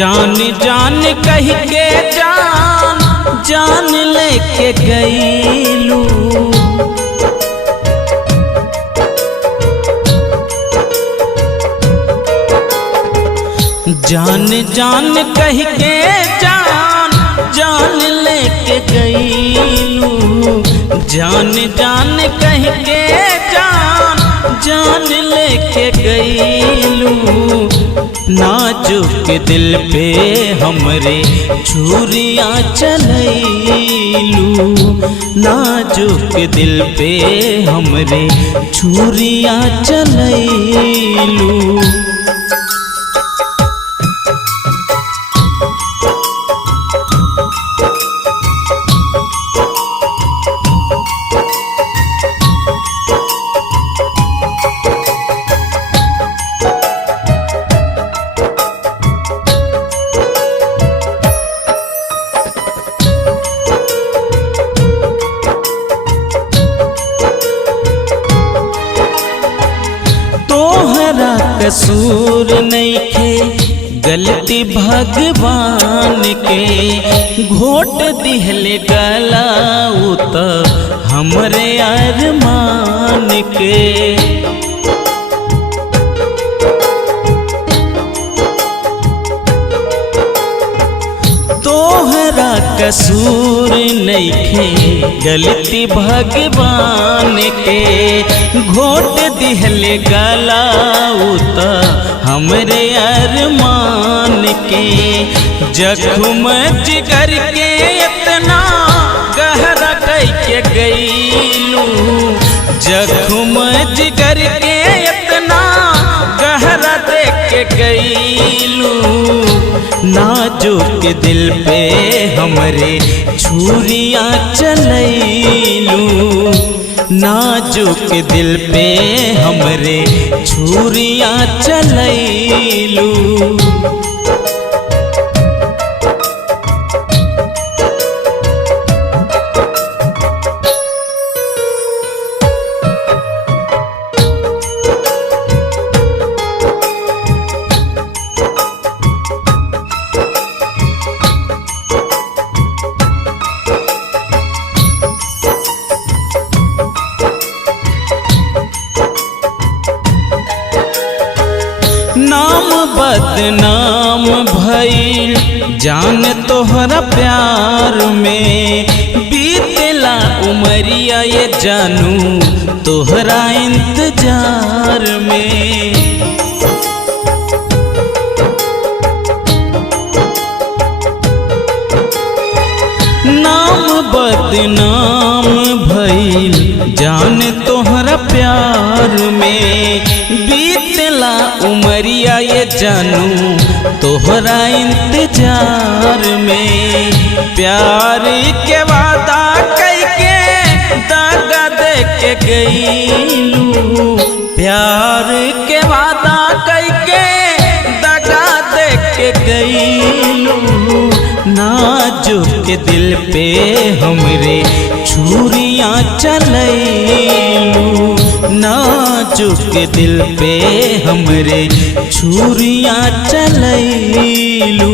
जान जान कह के जान जान लेके गईलू। जान जान कह के जान जान लेके गईलू। जान जान कह के जान जान लेके गईलू। नाजुक दिल पे हमरे छुरियाँ चलैलू। नाजुक दिल पे हमरे छुरियाँ चलैलू। तोहरा कसूर नइखे गलती भगवान के। घोट दिहले गलाऊ त हमरे अरमान के। तोहरा कसूर नइखे गलती भगवान के। घोट दिहले गलाऊ त हमरे अरमान के। जख्म जिगर के इतना गहरा कैके गईलू। जख्म जिगर के इतना गहरा देख के गईलू। नाजुक दिल पे हमरे छुरियाँ चलैलू। नाजुक दिल पे हमरे छुरियाँ चलैलू। नाम बदनाम भइल जान तोहरा प्यार में। बीतला उमरिया ये जानू तोहरा इंतजार में। नाम बदनाम भइल जान तोहरा प्यार में। बीतला उमरिया ये जानू तोहरा इंतजार में। प्यार के वादा कैके दागा दे के गईलू। प्यार के वादा कैके दागा दे के गईलू। नाजुक दिल पे हमरे छुरियाँ चलैलू। नाजुक दिल पे हमरे छुरियाँ चलैलू।